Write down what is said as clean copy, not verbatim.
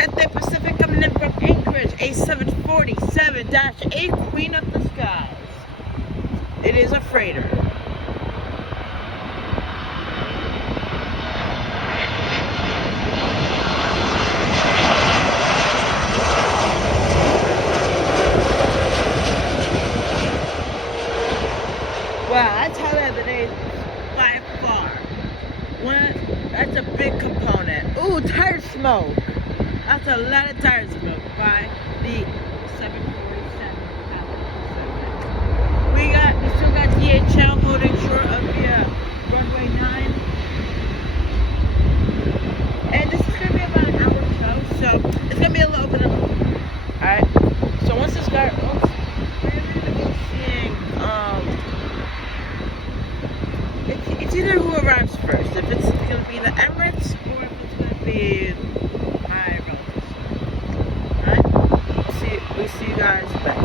Cathay Pacific coming in from Anchorage, A747-8 Queen of the Skies. It is a freighter. Wow, I tell you the day by far. That's a big component. Ooh, tire smoke. That's a lot of tire smoke by the 747. We still got DHL holding short of the runway 9. And this is gonna be about an hour show, so it's gonna be a little bit of. Alright. So once this guy we're gonna be seeing it's either who arrives first, if it's gonna be the Emirates or if it's gonna be my relatives. Alright? We'll see you guys back.